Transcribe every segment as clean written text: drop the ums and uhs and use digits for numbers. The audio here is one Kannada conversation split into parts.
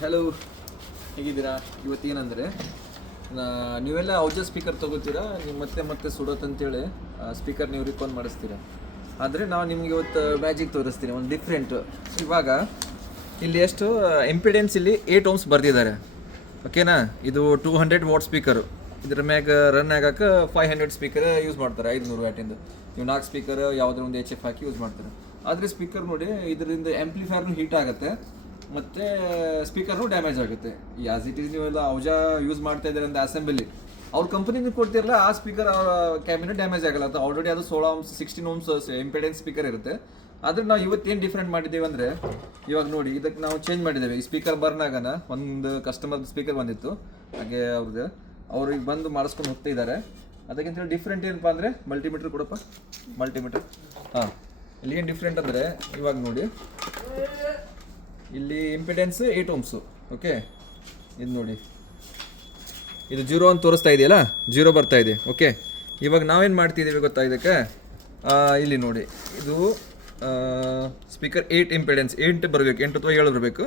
ಹಲೋ, ಹೇಗಿದ್ದೀರಾ? ಇವತ್ತೇನೆಂದರೆ ನೀವೆಲ್ಲ ಔಜಾ ಸ್ಪೀಕರ್ ತೊಗೋತೀರಾ, ನೀವು ಮತ್ತೆ ಮತ್ತೆ ಸುಡೋತ್ತಂತೇಳಿ ಸ್ಪೀಕರ್ ನೀವು ರಿಕಾಲ್ ಮಾಡಿಸ್ತೀರಾ. ಆದರೆ ನಾವು ನಿಮಗೆ ಇವತ್ತು ಮ್ಯಾಜಿಕ್ ತೋರಿಸ್ತೀನಿ, ಒಂದು ಡಿಫ್ರೆಂಟ್. ಇವಾಗ ಇಲ್ಲಿ ಎಷ್ಟು ಇಂಪಿಡೆನ್ಸ್ ಇಲ್ಲಿ 8 ohms ಬರ್ದಿದ್ದಾರೆ, ಓಕೆನಾ? ಇದು 200 ವಾಟ್ ಸ್ಪೀಕರು. ಇದ್ರ ಮ್ಯಾಗ ರನ್ ಆಗಕ್ಕೆ 500 ಸ್ಪೀಕರ್ ಯೂಸ್ ಮಾಡ್ತಾರೆ, 500 ವ್ಯಾಟಿಂದು. ನೀವು 4 ಸ್ಪೀಕರ್ ಯಾವುದೋ ಒಂದು HF ಹಾಕಿ ಯೂಸ್ ಮಾಡ್ತಾರೆ. ಆದರೆ ಸ್ಪೀಕರ್ ನೋಡಿ, ಇದರಿಂದ ಆ್ಯಂಪ್ಲಿಫೈರ್ನು ಹೀಟ್ ಆಗುತ್ತೆ ಮತ್ತು ಸ್ಪೀಕರ್ನು ಡ್ಯಾಮೇಜ್ ಆಗುತ್ತೆ. ಆ್ಯಸ್ ಇಟ್ ಈಸ್ ನೀವೆಲ್ಲ ಔಜಾ ಯೂಸ್ ಮಾಡ್ತಾ ಇದ್ದಾರೆ ಅಂತ ಅಸೆಂಬ್ಲಿ ಅವ್ರ ಕಂಪ್ನಿಗೆ ಕೊಡ್ತಿರಲ್ಲ, ಆ ಸ್ಪೀಕರ್ ಕ್ಯಾಬಿನೆಟ್ ಡ್ಯಾಮೇಜ್ ಆಗಲ್ಲ. ಅದು ಆಲ್ರೆಡಿ ಅದು 16 ohms 16 ohms ಇಂಪಿಡೆನ್ಸ್ ಸ್ಪೀಕರ್ ಇರುತ್ತೆ. ಆದರೆ ನಾವು ಇವತ್ತೇನು ಡಿಫ್ರೆಂಟ್ ಮಾಡಿದ್ದೀವಿ ಅಂದರೆ, ಇವಾಗ ನೋಡಿ, ಇದಕ್ಕೆ ನಾವು ಚೇಂಜ್ ಮಾಡಿದ್ದೇವೆ. ಈ ಸ್ಪೀಕರ್ ಬರ್ನಾಗನ ಒಂದು ಕಸ್ಟಮರ್ ಸ್ಪೀಕರ್ ಬಂದಿತ್ತು, ಹಾಗೆ ಅವ್ರಿಗೆ ಬಂದು ಮಾಡಿಸ್ಕೊಂಡು ಹೋಗ್ತಾ ಇದ್ದಾರೆ. ಅದಕ್ಕಿಂತ ಡಿಫ್ರೆಂಟ್ ಏನಪ್ಪ ಅಂದರೆ, ಮಲ್ಟಿಮೀಟ್ರ್ ಕೊಡಪ್ಪ, ಮಲ್ಟಿಮೀಟ್ರ್. ಹಾಂ, ಇಲ್ಲಿ ಏನು ಡಿಫ್ರೆಂಟ್ ಅಂದರೆ, ಇವಾಗ ನೋಡಿ, ಇಲ್ಲಿ ಇಂಪಿಡೆನ್ಸ್ 8 ohms, ಓಕೆ. ಇದು ನೋಡಿ, ಇದು 0 ಅಂತ ತೋರಿಸ್ತಾ ಇದೆಯಲ್ಲ, 0 ಬರ್ತಾ ಇದೆ, ಓಕೆ. ಇವಾಗ ನಾವೇನು ಮಾಡ್ತಿದ್ದೀವಿ ಗೊತ್ತಾ ಇದಕ್ಕೆ? ಇಲ್ಲಿ ನೋಡಿ, ಇದು ಸ್ಪೀಕರ್ 8 ಇಂಪಿಡೆನ್ಸ್ 8 ಬರಬೇಕು, 8 ಅಥವಾ 7 ಬರಬೇಕು.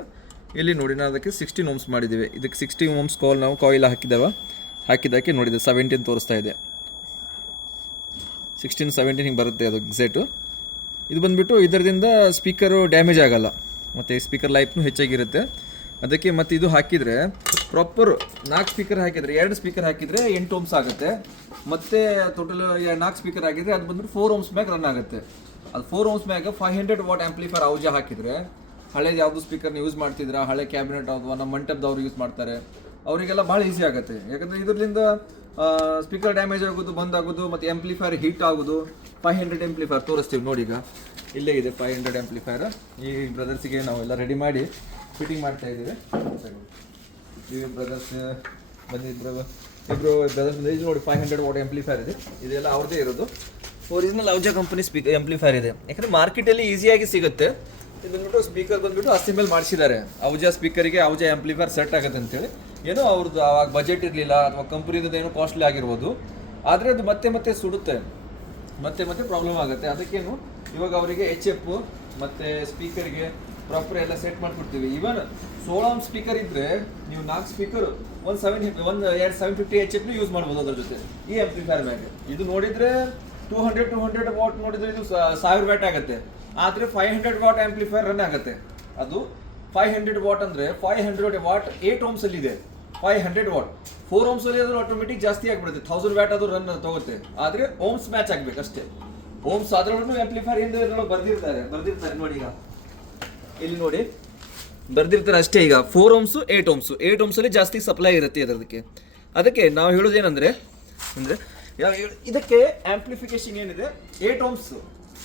ಇಲ್ಲಿ ನೋಡಿ, ನಾವು ಅದಕ್ಕೆ 16 ohms ಮಾಡಿದ್ದೀವಿ. ಇದಕ್ಕೆ 16 ohms ಕಾಯಿಲ್ ಹಾಕಿದ್ದಕ್ಕೆ ನೋಡಿದೆ 17 ತೋರಿಸ್ತಾ ಇದೆ. 16 17 ಹಿಂಗೆ ಬರುತ್ತೆ ಅದು ಎಕ್ಸಾಕ್ಟು. ಇದು ಬಂದುಬಿಟ್ಟು ಇದರಿಂದ ಸ್ಪೀಕರು ಡ್ಯಾಮೇಜ್ ಆಗೋಲ್ಲ ಮತ್ತು ಸ್ಪೀಕರ್ ಲೈಫ್ನು ಹೆಚ್ಚಾಗಿರುತ್ತೆ. ಅದಕ್ಕೆ ಮತ್ತು ಇದು ಹಾಕಿದರೆ ಪ್ರಾಪರ್ 4 ಸ್ಪೀಕರ್ ಹಾಕಿದರೆ, 2 ಸ್ಪೀಕರ್ ಹಾಕಿದರೆ 8 ohms ಆಗುತ್ತೆ. ಮತ್ತು ಟೋಟಲ್ 4 ಸ್ಪೀಕರ್ ಹಾಕಿದರೆ ಅದು ಬಂದ್ಬಿಟ್ಟು 4 ohms ಮ್ಯಾಗ ರನ್ ಆಗುತ್ತೆ. ಅದು 4 ohms ಮ್ಯಾಗ 500 ವಾಟ್ ಆ್ಯಂಪ್ಲಿಫೈರ್ ಔಜಾ ಹಾಕಿದರೆ, ಹಳೇದು ಯಾವುದು ಸ್ಪೀಕರ್ನ ಯೂಸ್ ಮಾಡ್ತಿದ್ರೆ, ಹಳೆ ಕ್ಯಾಬಿನೆಟ್ ಅಥವಾ ನಮ್ಮ ಮಂಟಪದವ್ರು ಯೂಸ್ ಮಾಡ್ತಾರೆ, ಅವರಿಗೆಲ್ಲ ಭಾಳ ಈಸಿ ಆಗುತ್ತೆ. ಯಾಕಂದರೆ ಇದರಿಂದ ಸ್ಪೀಕರ್ ಡ್ಯಾಮೇಜ್ ಆಗೋದು, ಬಂದಾಗೋದು, ಮತ್ತು ಆ್ಯಂಪ್ಲಿಫೈರ್ ಹೀಟ್ ಆಗೋದು. 500 ಆ್ಯಂಪ್ಲಿಫೈರ್ ತೋರಿಸ್ತೀವಿ ನೋಡಿ. ಈಗ ಇಲ್ಲೇ ಇದೆ 500 ಆ್ಯಂಪ್ಲಿಫೈರ್. ಈ ಬ್ರದರ್ಸಿಗೆ ನಾವೆಲ್ಲ ರೆಡಿ ಮಾಡಿ ಫಿಟ್ಟಿಂಗ್ ಮಾಡ್ತಾ ಇದ್ದೀವಿ. ಈ ಬ್ರದರ್ಸ್ ಬಂದಿದ್ರು, ಇಬ್ಬರು ಬ್ರದರ್ಸ್ ಇದು ನೋಡಿ, 500 ವಾಟ್ ಆ್ಯಂಪ್ಲಿಫೈರ್ ಇದೆ. ಇದೆಲ್ಲ ಅವ್ರದ್ದೇ ಇರೋದು, ಒರಿಜಿನಲ್ ಔಜಾ ಕಂಪನಿ ಆ್ಯಂಪ್ಲಿಫೈರ್ ಇದೆ. ಯಾಕಂದರೆ ಮಾರ್ಕೆಟಲ್ಲಿ ಈಸಿಯಾಗಿ ಸಿಗುತ್ತೆ. ಇದು ಬಂದ್ಬಿಟ್ಟು ಸ್ಪೀಕರ್ ಬಂದುಬಿಟ್ಟು ಅಸೆಂಬಲ್ ಮಾಡಿಸಿದ್ದಾರೆ. ಔಜಾ ಸ್ಪೀಕರಿಗೆ ಔಜಾ ಆ್ಯಂಪ್ಲಿಫೈರ್ ಸೆಟ್ ಆಗುತ್ತೆ ಅಂತೇಳಿ. ಏನೋ ಅವ್ರದ್ದು ಆವಾಗ ಬಜೆಟ್ ಇರಲಿಲ್ಲ, ಅಥವಾ ಕಂಪ್ನಿದು ಏನೋ ಕಾಸ್ಟ್ಲಿ ಆಗಿರ್ಬೋದು. ಆದರೆ ಅದು ಮತ್ತೆ ಮತ್ತೆ ಸುಡುತ್ತೆ, ಮತ್ತೆ ಮತ್ತೆ ಪ್ರಾಬ್ಲಮ್ ಆಗುತ್ತೆ. ಅದಕ್ಕೇನು ಇವಾಗ ಅವರಿಗೆ HF ಮತ್ತು ಸ್ಪೀಕರ್ಗೆ ಪ್ರಾಪರ್ ಎಲ್ಲ ಸೆಟ್ ಮಾಡಿಕೊಡ್ತೀವಿ. ಈವನ್ 16 ohms ಸ್ಪೀಕರ್ ಇದ್ದರೆ ನೀವು 4 ಸ್ಪೀಕರ್ ಒಂದು 750 HFನು ಯೂಸ್ ಮಾಡ್ಬೋದು ಅದ್ರ ಜೊತೆ, ಈ ಆ್ಯಂಪ್ಲಿಫೈರ್ ಮ್ಯಾಗೆ. ಇದು ನೋಡಿದರೆ 200 ವಾಟ್ ನೋಡಿದರೆ ಇದು 1000 ವ್ಯಾಟ್ ಆಗುತ್ತೆ. ಆದರೆ 500 ವಾಟ್ ಆ್ಯಂಪ್ಲಿಫೈರ್ ರನ್ ಆಗುತ್ತೆ. ಅದು 500 ವಾಟ್ ಅಂದರೆ 500 ವಾಟ್ 8 ohms ಅಲ್ಲಿ ಇದೆ. 500 ವಾಟ್ 4 ohms ಅಲ್ಲಿ ಅದು ಆಟೋಮೆಟಿಕ್ ಜಾಸ್ತಿ ಆಗಿಬಿಡುತ್ತೆ. 1000 ವ್ಯಾಟ್ ಅದು ರನ್ ತಗೋತ್ತೆ. ಆದರೆ ಓಮ್ಸ್ ಮ್ಯಾಚ್ ಆಗಬೇಕು ಅಷ್ಟೇ. ಓಮ್ಸ್ ಆದ್ರೂ ಆ್ಯಂಪ್ಲಿಫೈರ್ ಹಿಂದೆ ಬರ್ದಿರ್ತಾರೆ ನೋಡಿ. ಈಗ ಇಲ್ಲಿ ನೋಡಿ ಬರ್ದಿರ್ತಾರೆ ಅಷ್ಟೇ. ಈಗ 4 ohms 8 ohms 8 ohms ಅಲ್ಲಿ ಜಾಸ್ತಿ ಸಪ್ಲೈ ಇರುತ್ತೆ ಅದಕ್ಕೆ. ಅದಕ್ಕೆ ನಾವು ಹೇಳೋದೇನೆಂದರೆ ಇದಕ್ಕೆ ಆ್ಯಂಪ್ಲಿಫಿಕೇಶನ್ ಏನಿದೆ, 8 ohms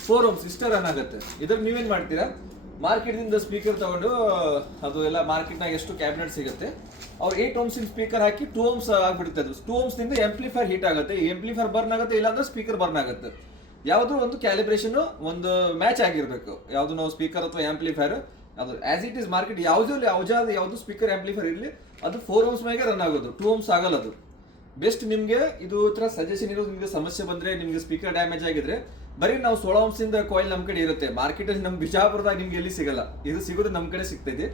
4 ohms ಇಷ್ಟೇ ರನ್ ಆಗುತ್ತೆ. ಇದ್ರಲ್ಲಿ ನೀವೇನು ಮಾಡ್ತೀರಾ, ಮಾರ್ಕೆಟ್ದಿಂದ ಸ್ಪೀಕರ್ ತೊಗೊಂಡು, ಅದು ಎಲ್ಲ ಮಾರ್ಕೆಟ್ನಾಗ ಎಷ್ಟು ಕ್ಯಾಬಿನೆಟ್ ಸಿಗುತ್ತೆ, ಅವ್ರು 8 ohms ಸ್ಪೀಕರ್ ಹಾಕಿ 2 ohms ಆಗಿಬಿಡುತ್ತೆ. ಅದು 2 ohms ನಿಂದ ಆ್ಯಂಪ್ಲಿಫೈರ್ ಹೀಟ್ ಆಗುತ್ತೆ, ಆ್ಯಂಪ್ಲಿಫೈರ್ ಬರ್ನ್ ಆಗುತ್ತೆ, ಇಲ್ಲಾಂದ್ರೆ ಸ್ಪೀಕರ್ ಬರ್ನ್ ಆಗುತ್ತೆ. ಯಾವುದೋ ಒಂದು ಕ್ಯಾಲಿಬ್ರೇಷನ್ ಒಂದು ಮ್ಯಾಚ್ ಆಗಿರಬೇಕು. ಯಾವುದು ನಾವು ಸ್ಪೀಕರ್ ಅಥವಾ ಆ್ಯಂಪ್ಲಿಫೈರ್, ಅದು ಆಸ್ ಇಟ್ ಈಸ್ ಮಾರ್ಕೆಟ್ ಯಾವುದು ಸ್ಪೀಕರ್ ಆ್ಯಂಪ್ಲಿಫೈರ್ ಇರಲಿ, ಅದು 4 ohms ಮ್ಯಾಗೆ ರನ್ ಆಗೋದು, 2 ohms ಆಗಲ್ಲ. ಅದು ಬೆಸ್ಟ್. ನಿಮಗೆ ಇದು ಥರ ಸಜೆಷನ್ ಇರೋದು. ನಿಮಗೆ ಸಮಸ್ಯೆ ಬಂದರೆ, ನಿಮಗೆ ಸ್ಪೀಕರ್ ಡ್ಯಾಮೇಜ್ ಆಗಿದ್ರೆ, ಬರೀ ನಾವು 16 ohms ಕಾಯಿಲ್ ನಮ್ಮ ಕಡೆ ಇರುತ್ತೆ. ಮಾರ್ಕೆಟಲ್ಲಿ ನಮ್ಮ ಬಿಜಾಪುರದಾಗ ನಿಮ್ಗೆ ಎಲ್ಲಿ ಸಿಗಲ್ಲ, ಇದು ಸಿಗೋದು ನಮ್ಮ ಕಡೆ ಸಿಗ್ತೈತಿ.